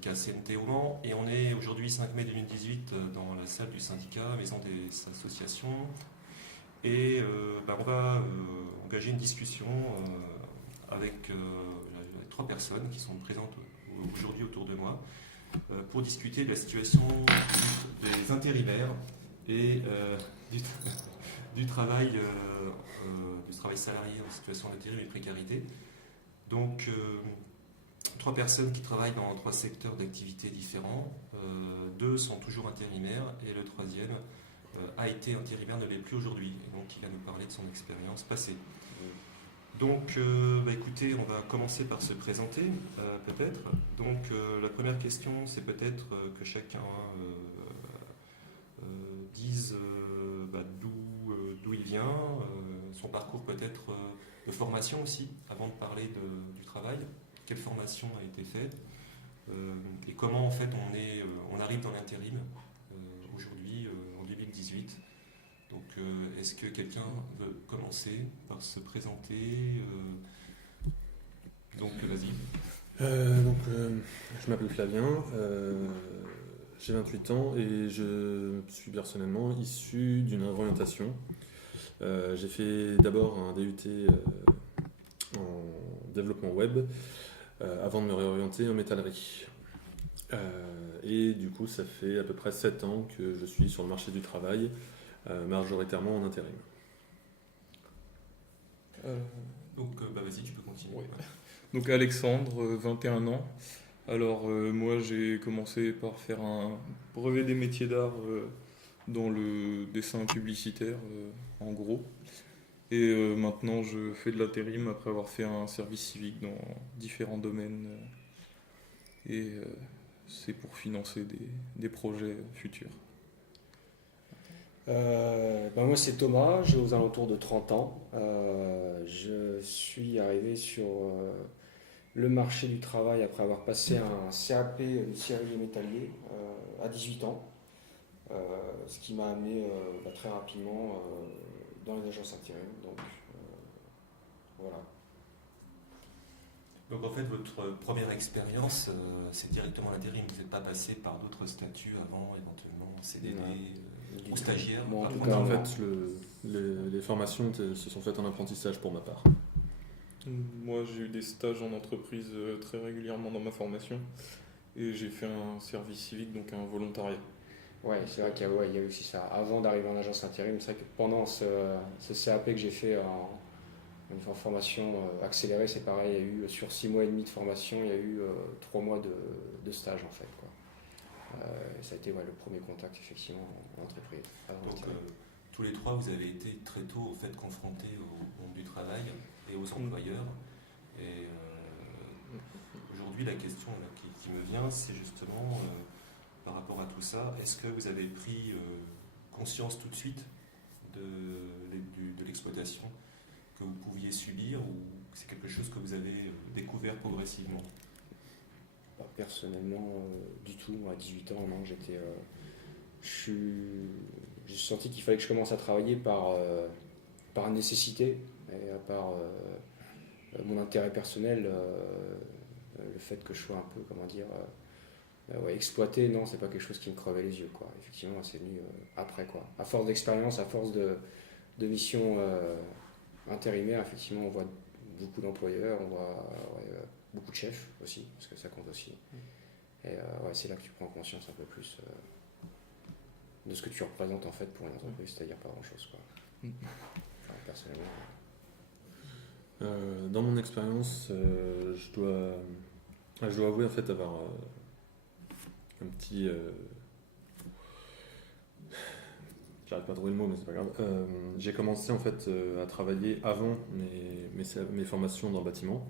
syndicat CNT au Mans et on est aujourd'hui 5 mai 2018 dans la salle du syndicat, maison des associations et on va engager une discussion avec 3 personnes qui sont présentes aujourd'hui autour de moi pour discuter de la situation des intérimaires et du travail salarié en situation d'intérim et de précarité. Donc, 3 personnes qui travaillent dans 3 secteurs d'activité différents. 2 sont toujours intérimaires et le 3e a été intérimaire, ne l'est plus aujourd'hui. Et donc, il va nous parler de son expérience passée. Donc, écoutez, on va commencer par se présenter, peut-être. Donc, la première question, c'est peut-être que chacun dise d'où il vient, son parcours peut-être de formation aussi, avant de parler du travail. Quelle formation a été faite et comment en fait on arrive dans l'intérim aujourd'hui en 2018. Donc est-ce que quelqu'un veut commencer par se présenter Donc vas-y. Je m'appelle Flavien, j'ai 28 ans et je suis personnellement issu d'une orientation. J'ai fait d'abord un DUT en développement web avant de me réorienter en métallerie. Et du coup, ça fait à peu près 7 ans que je suis sur le marché du travail, majoritairement en intérim. Vas-y, tu peux continuer. Ouais. Donc Alexandre, 21 ans. Alors moi j'ai commencé par faire un brevet des métiers d'art dans le dessin publicitaire en gros. Et maintenant je fais de l'intérim après avoir fait un service civique dans différents domaines. Et c'est pour financer des projets futurs. Moi c'est Thomas, j'ai aux alentours de 30 ans. Je suis arrivé sur le marché du travail après avoir passé un CAP serrurier métallier à 18 ans, ce qui m'a amené très rapidement dans les agences intérim. Donc voilà. Donc en fait votre première expérience c'est directement l'intérim, vous n'êtes pas passé par d'autres statuts avant, éventuellement CDD ou stagiaire? Bon, en tout Donc, cas, en fait, les formations se sont faites en apprentissage pour ma part. Moi j'ai eu des stages en entreprise très régulièrement dans ma formation et j'ai fait un service civique, donc un volontariat. Ouais, c'est vrai qu'il y a aussi ça. Avant d'arriver en agence intérim, c'est vrai que pendant ce CAP que j'ai fait en formation accélérée, c'est pareil, il y a eu sur 6 mois et demi de formation, il y a eu 3 mois de stage en fait, quoi. Ça a été le premier contact effectivement en entreprise. Donc tous les 3 vous avez été très tôt au fait confrontés au monde du travail et aux employeurs. Et aujourd'hui la question qui me vient, c'est justement par rapport à tout ça, est-ce que vous avez pris conscience tout de suite de l'exploitation que vous pouviez subir, ou c'est quelque chose que vous avez découvert progressivement? Personnellement, du tout. À 18 ans, non, j'ai senti qu'il fallait que je commence à travailler par nécessité et par mon intérêt personnel. Le fait que je sois un peu, exploité, non, c'est pas quelque chose qui me crevait les yeux, quoi. Effectivement, c'est venu après, quoi. À force d'expérience, à force de missions intérimaires, effectivement, on voit beaucoup d'employeurs, on voit beaucoup de chefs aussi, parce que ça compte aussi. Et c'est là que tu prends conscience un peu plus de ce que tu représentes en fait pour une entreprise, c'est-à-dire pas grand-chose, quoi. Enfin, personnellement. Dans mon expérience, je dois avouer en fait avoir un petit... J'arrête pas de trouver le mot, mais c'est pas grave. J'ai commencé en fait à travailler avant mes formations dans le bâtiment.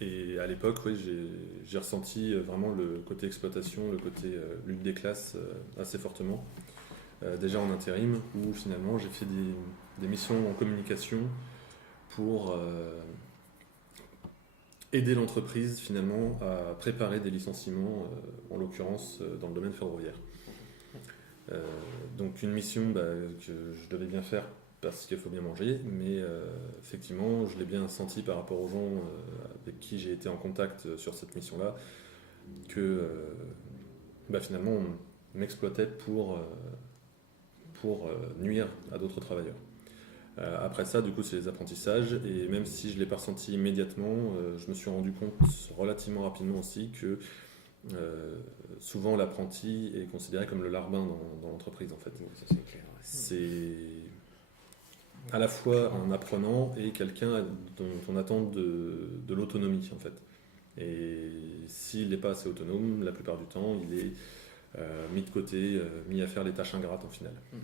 Et à l'époque, oui, j'ai ressenti vraiment le côté exploitation, le côté lutte des classes assez fortement. Déjà en intérim, où finalement j'ai fait des missions en communication pour aider l'entreprise finalement à préparer des licenciements, en l'occurrence dans le domaine ferroviaire. Donc une mission que je devais bien faire parce qu'il faut bien manger, mais effectivement, je l'ai bien senti par rapport aux gens avec qui j'ai été en contact sur cette mission-là, que finalement, on m'exploitait pour nuire à d'autres travailleurs. Après ça, du coup, c'est les apprentissages, et même si je ne l'ai pas ressenti immédiatement, je me suis rendu compte relativement rapidement aussi que souvent l'apprenti est considéré comme le larbin dans l'entreprise, en fait. Ça, c'est clair. Ouais. C'est à la fois un apprenant et quelqu'un dont on attend de l'autonomie, en fait. Et s'il n'est pas assez autonome, la plupart du temps, il est mis de côté, mis à faire les tâches ingrates, en final. Ouais.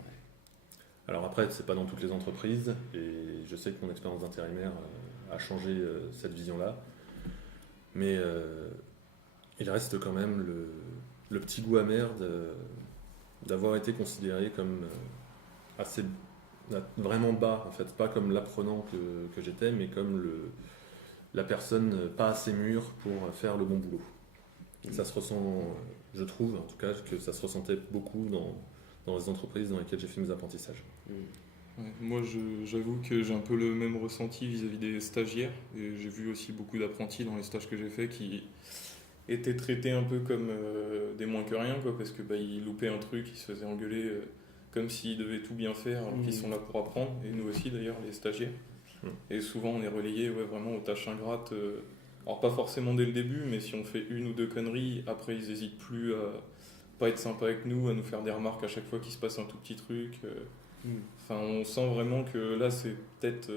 Alors après, c'est pas dans toutes les entreprises, et je sais que mon expérience d'intérimaire a changé cette vision-là, mais il reste quand même le petit goût amer d'avoir été considéré comme assez vraiment bas, en fait, pas comme l'apprenant que j'étais, mais comme la personne pas assez mûre pour faire le bon boulot. Ça se ressent, je trouve en tout cas, que ça se ressentait beaucoup dans les entreprises dans lesquelles j'ai fait mes apprentissages. Ouais, moi, j'avoue que j'ai un peu le même ressenti vis-à-vis des stagiaires. Et j'ai vu aussi beaucoup d'apprentis dans les stages que j'ai faits qui étaient traités un peu comme des moins que rien, quoi, parce que ils loupaient un truc, ils se faisaient engueuler comme s'ils devaient tout bien faire, alors qu'ils sont là pour apprendre. Et nous aussi, d'ailleurs, les stagiaires. Et souvent, on est relayé vraiment aux tâches ingrates. Alors, pas forcément dès le début, mais si on fait une ou deux conneries, après, ils n'hésitent plus à pas être sympa avec nous, à nous faire des remarques à chaque fois qu'il se passe un tout petit truc. Enfin, on sent vraiment que là, c'est peut-être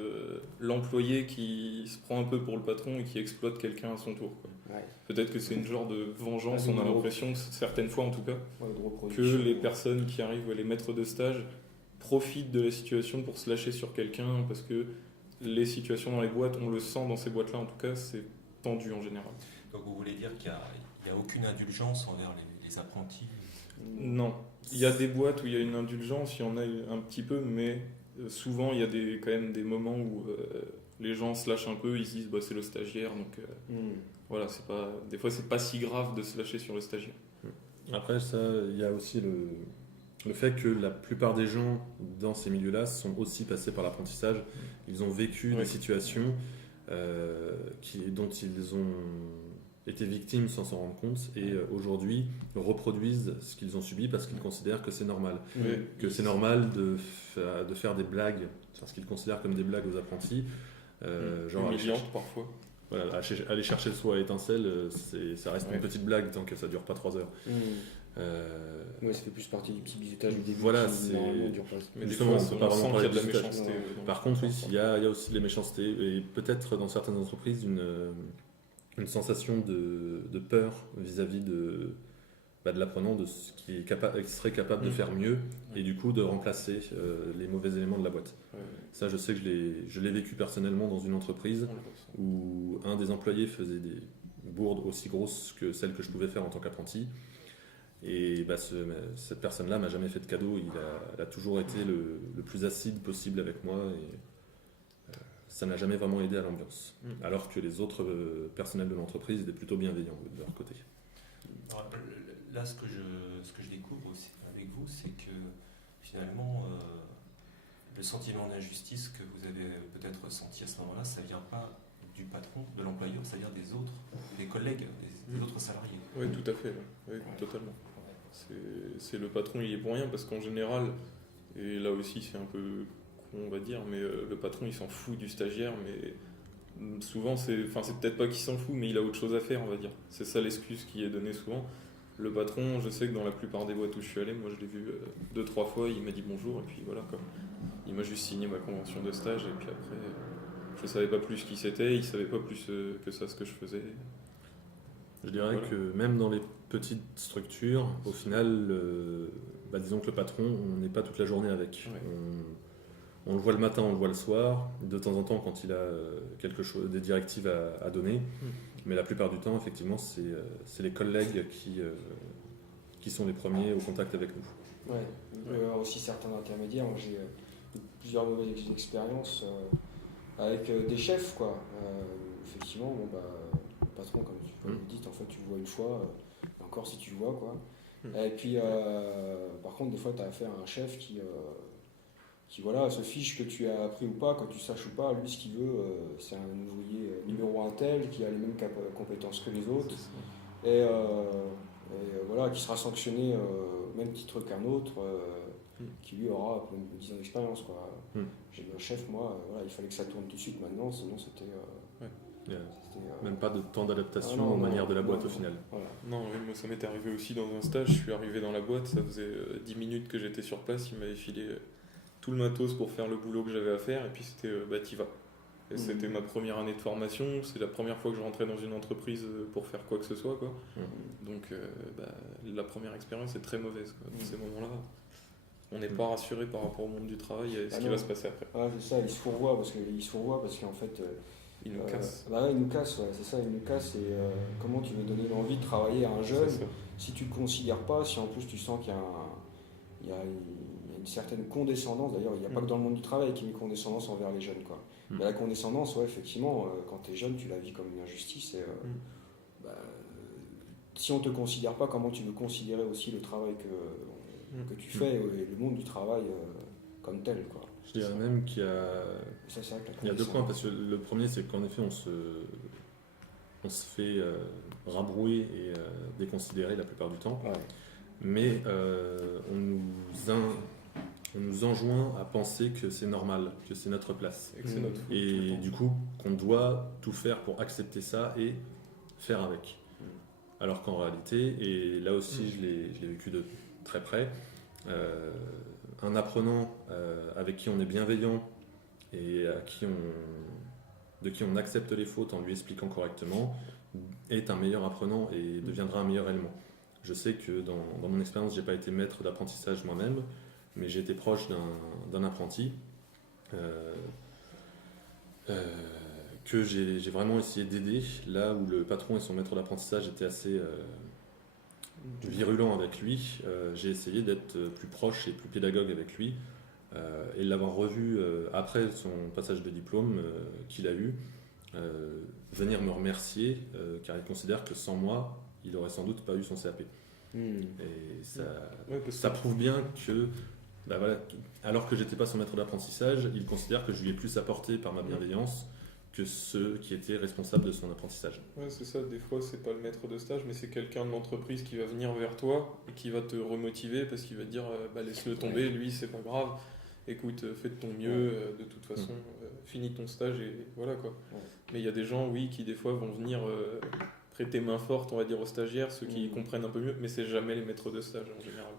l'employé qui se prend un peu pour le patron et qui exploite quelqu'un à son tour, quoi. Ouais. Peut-être que c'est une genre de vengeance, on a l'impression, certaines fois en tout cas, Ouais, de que reproduction. les personnes qui arrivent, les maîtres de stage, profitent de la situation pour se lâcher sur quelqu'un, parce que les situations dans les boîtes, on le sent dans ces boîtes-là en tout cas, c'est tendu en général. Donc vous voulez dire qu'il n'y a aucune indulgence envers les apprentis? Non, il y a des boîtes où il y a une indulgence, il y en a un petit peu, mais souvent il y a quand même des moments où les gens se lâchent un peu, ils se disent c'est le stagiaire, donc voilà, des fois c'est pas si grave de se lâcher sur le stagiaire. Après ça, il y a aussi le fait que la plupart des gens dans ces milieux-là sont aussi passés par l'apprentissage. Ils ont vécu des situations dont ils ont été victimes sans s'en rendre compte, et aujourd'hui reproduisent ce qu'ils ont subi parce qu'ils considèrent que c'est normal. Que c'est normal de faire des blagues, ce qu'ils considèrent comme des blagues aux apprentis. Genre humiliante parfois. Voilà, aller chercher le soie à étincelle, ça reste une petite blague tant que ça dure pas 3 heures. Ouais, ça fait plus partie du petit bisutage du début. Voilà, normalement dure pas. Mais des justement, fois, on peut pas on vraiment sent qu'il y a parler de la de bisutage. méchanceté. Par contre, oui, il y a aussi les méchancetés, et peut-être dans certaines entreprises une sensation de peur vis-à-vis de l'apprenant, de ce qui serait capable de faire mieux, et du coup de remplacer les mauvais éléments de la boîte. Ça, je sais que je l'ai vécu personnellement dans une entreprise où un des employés faisait des bourdes aussi grosses que celles que je pouvais faire en tant qu'apprenti. Et cette personne-là m'a jamais fait de cadeau. Il a toujours été le plus acide possible avec moi, et ça n'a jamais vraiment aidé à l'ambiance. Alors que les autres personnels de l'entreprise étaient plutôt bienveillants de leur côté. Alors, là, ce que je découvre aussi avec vous, c'est que finalement, le sentiment d'injustice que vous avez peut-être ressenti à ce moment-là, ça ne vient pas du patron, de l'employeur, ça vient des autres, des collègues, des autres salariés. Oui, tout à fait, oui, totalement. C'est le patron, il est pour rien, parce qu'en général, et là aussi c'est un peu con, on va dire, mais le patron il s'en fout du stagiaire, mais souvent c'est peut-être pas qu'il s'en fout, mais il a autre chose à faire, on va dire. C'est ça l'excuse qui est donnée souvent. Le patron, je sais que dans la plupart des boîtes où je suis allé, moi je l'ai vu 2-3 fois, il m'a dit bonjour, et puis voilà, quoi. Il m'a juste signé ma convention de stage, et puis après, je savais pas plus qui c'était, il savait pas plus que ça ce que je faisais. Je dirais que même dans les petites structures, au final, disons que le patron, on n'est pas toute la journée avec. On le voit le matin, on le voit le soir, de temps en temps quand il a des directives à donner. Mais la plupart du temps, effectivement, c'est les collègues qui sont les premiers au contact avec nous. Ouais, il peut y avoir aussi certains intermédiaires. Moi, j'ai plusieurs mauvaises expériences avec des chefs, quoi. Effectivement, le patron, comme vous le dites, en fait, tu le vois une fois, encore si tu le vois, quoi. Et puis, par contre, des fois, tu as affaire à un chef qui voilà, se fiche que tu as appris ou pas, que tu saches ou pas. Lui, ce qu'il veut, c'est un ouvrier numéro un tel, qui a les mêmes compétences que les autres, voilà, qui sera sanctionné au même titre qu'un autre, qui lui aura 10 ans d'expérience, quoi. J'ai eu un chef, moi, voilà, il fallait que ça tourne tout de suite maintenant, sinon c'était... Même pas de temps d'adaptation non, aux manières de la boîte non, au final. Voilà. Non, oui, moi ça m'est arrivé aussi dans un stage. Je suis arrivé dans la boîte, ça faisait 10 minutes que j'étais sur place. Il m'avait filé tout le matos pour faire le boulot que j'avais à faire, et puis c'était bah t'y vas. Et c'était ma première année de formation, c'est la première fois que je rentrais dans une entreprise pour faire quoi que ce soit, quoi. Donc la première expérience est très mauvaise, quoi. Dans ces moments-là, on n'est pas rassuré par rapport au monde du travail et ce qui va se passer après. Ah, c'est ça, il se fourvoie parce qu'en fait. Il nous casse. Il nous casse, ouais, c'est ça, il nous casse. Et comment tu veux donner l'envie de travailler à un jeune si tu ne le considères pas, si en plus tu sens qu'il y a une certaine condescendance. D'ailleurs, il n'y a pas que dans le monde du travail qu'il y a une condescendance envers les jeunes, quoi. La condescendance, ouais, effectivement, quand tu es jeune, tu la vis comme une injustice. Et, si on ne te considère pas, comment tu veux considérer aussi le travail que tu fais et le monde du travail comme tel, quoi. Je dirais même qu'il y a, il y a deux points, parce que le premier, c'est qu'en effet, on se fait rabrouer et déconsidérer la plupart du temps, mais on nous enjoint à penser que c'est normal, que c'est notre place. Et que c'est notre faute, et du coup, qu'on doit tout faire pour accepter ça et faire avec. Alors qu'en réalité, et là aussi je l'ai vécu de très près, un apprenant avec qui on est bienveillant et de qui on accepte les fautes en lui expliquant correctement est un meilleur apprenant et deviendra un meilleur élément. Je sais que dans mon expérience, je n'ai pas été maître d'apprentissage moi-même, mais j'ai été proche d'un apprenti que j'ai vraiment essayé d'aider là où le patron et son maître d'apprentissage étaient assez virulents avec lui. J'ai essayé d'être plus proche et plus pédagogue avec lui et l'avoir revu après son passage de diplôme qu'il a eu, venir me remercier car il considère que sans moi, il n'aurait sans doute pas eu son CAP. Et ça prouve bien que alors que j'étais pas son maître d'apprentissage, il considère que je lui ai plus apporté par ma bienveillance que ceux qui étaient responsables de son apprentissage. Ouais, c'est ça, des fois c'est pas le maître de stage, mais c'est quelqu'un de l'entreprise qui va venir vers toi et qui va te remotiver parce qu'il va te dire laisse-le tomber, lui c'est pas grave, écoute, fais de ton mieux, de toute façon, finis ton stage et voilà quoi. Mais il y a des gens, qui des fois vont venir prêter main forte, on va dire, aux stagiaires, ceux qui comprennent un peu mieux, mais c'est jamais les maîtres de stage en général.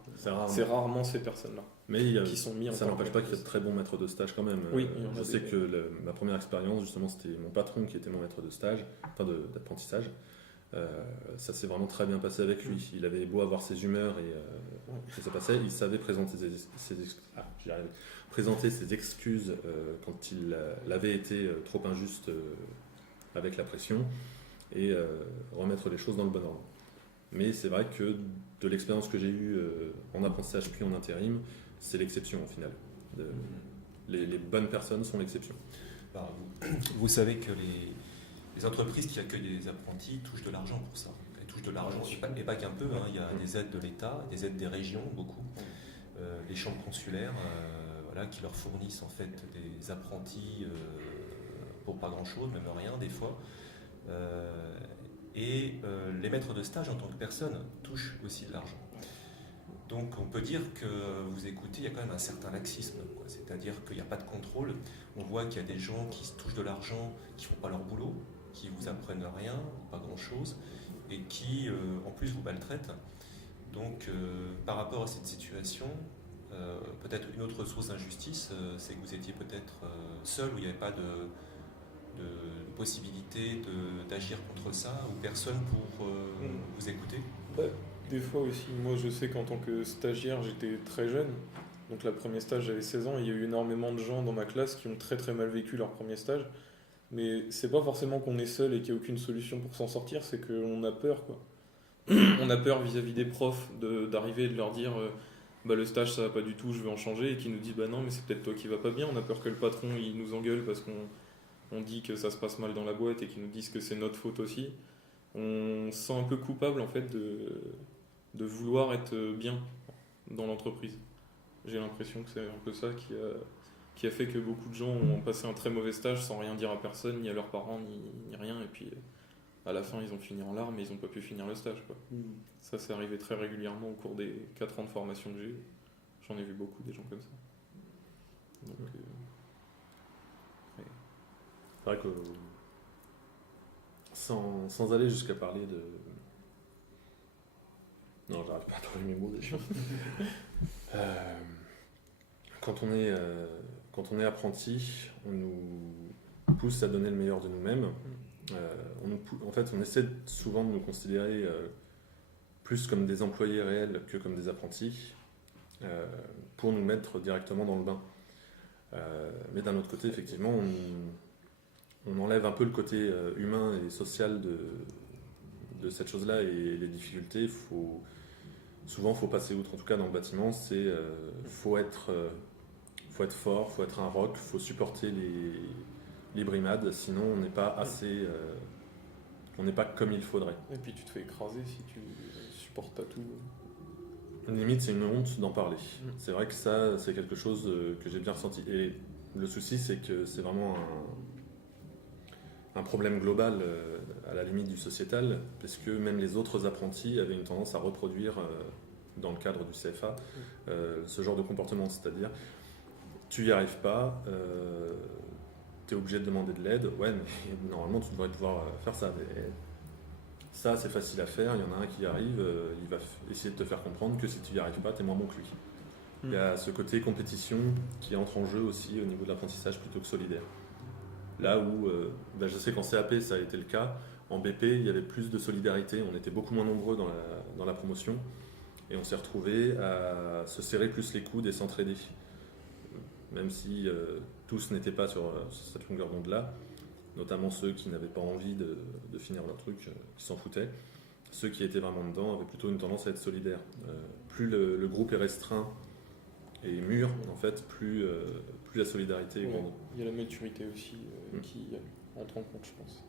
C'est rarement ces personnes-là. Mais qui sont mis en ça n'empêche pas qu'il y a de très bons maîtres de stage quand même. Oui, je sais que ma première expérience, justement, c'était mon patron qui était mon maître de stage, enfin d'apprentissage. Ça s'est vraiment très bien passé avec lui. Il avait beau avoir ses humeurs et ça passait, il savait présenter ses excuses quand il avait été trop injuste avec la pression et remettre les choses dans le bon ordre. Mais c'est vrai que de l'expérience que j'ai eue en apprentissage puis en intérim, c'est l'exception au final. Les bonnes personnes sont l'exception. Vous savez que les entreprises qui accueillent des apprentis touchent de l'argent pour ça. Elles touchent de l'argent, et pas qu'un peu, il y a des aides de l'État, des aides des régions, beaucoup. Les chambres consulaires qui leur fournissent en fait des apprentis pour pas grand-chose, même rien des fois. Et les maîtres de stage en tant que personne touchent aussi de l'argent. Donc on peut dire que vous écoutez, il y a quand même un certain laxisme, c'est-à-dire qu'il n'y a pas de contrôle. On voit qu'il y a des gens qui se touchent de l'argent, qui ne font pas leur boulot, qui vous apprennent rien, pas grand-chose, et qui en plus vous maltraitent. Donc par rapport à cette situation, peut-être une autre source d'injustice, c'est que vous étiez peut-être seul, où il n'y avait pas de possibilité d'agir contre ça, ou personne pour vous écouter. Des fois aussi, moi je sais qu'en tant que stagiaire j'étais très jeune, donc le premier stage j'avais 16 ans et il y a eu énormément de gens dans ma classe qui ont très très mal vécu leur premier stage, mais c'est pas forcément qu'on est seul et qu'il n'y a aucune solution pour s'en sortir, c'est qu'on a peur quoi. On a peur vis-à-vis des profs d'arriver et de leur dire le stage ça va pas du tout, je vais en changer, et qui nous disent non mais c'est peut-être toi qui va pas bien. On a peur que le patron il nous engueule parce qu'on dit que ça se passe mal dans la boîte et qu'ils nous disent que c'est notre faute aussi. On se sent un peu coupable en fait de vouloir être bien dans l'entreprise. J'ai l'impression que c'est un peu ça qui a fait que beaucoup de gens ont passé un très mauvais stage sans rien dire à personne, ni à leurs parents, ni rien, et puis à la fin ils ont fini en larmes et ils n'ont pas pu finir le stage, quoi. Ça, c'est arrivé très régulièrement au cours des 4 ans de formation que j'ai eu. J'en ai vu beaucoup des gens comme ça. Donc, C'est vrai que sans aller jusqu'à parler de... Non, j'arrive pas à trouver mes mots déjà. Quand on est apprenti, on nous pousse à donner le meilleur de nous-mêmes. En fait, on essaie souvent de nous considérer plus comme des employés réels que comme des apprentis, pour nous mettre directement dans le bain. Mais d'un autre côté, effectivement, on enlève un peu le côté humain et social de cette chose-là et les difficultés. Souvent, il faut passer outre. En tout cas, dans le bâtiment, faut être fort, faut être un roc, faut supporter les brimades. Sinon, on n'est pas assez, on n'est pas comme il faudrait. et puis tu te fais écraser si tu supportes pas tout. Limite, c'est une honte d'en parler. C'est vrai que ça, c'est quelque chose que j'ai bien ressenti. Et le souci, c'est que c'est vraiment un problème global, à la limite du sociétal, parce que même les autres apprentis avaient une tendance à reproduire, dans le cadre du CFA, ce genre de comportement. C'est-à-dire, tu n'y arrives pas, tu es obligé de demander de l'aide. Ouais, mais normalement, tu devrais pouvoir faire ça. Mais ça, c'est facile à faire. Il y en a un qui y arrive, il va essayer de te faire comprendre que si tu n'y arrives pas, tu es moins bon que lui. Il y a ce côté compétition qui entre en jeu aussi au niveau de l'apprentissage plutôt que solidaire. Là où, je sais qu'en CAP, ça a été le cas. En BP, il y avait plus de solidarité. On était beaucoup moins nombreux dans la promotion. Et on s'est retrouvés à se serrer plus les coudes et s'entraider. Même si tous n'étaient pas sur cette longueur d'onde-là, notamment ceux qui n'avaient pas envie de finir leur truc, qui s'en foutaient. Ceux qui étaient vraiment dedans avaient plutôt une tendance à être solidaires. Plus le groupe est restreint et mûr, en fait, plus la solidarité est grande. Il y a la maturité aussi qui entre en compte, je pense.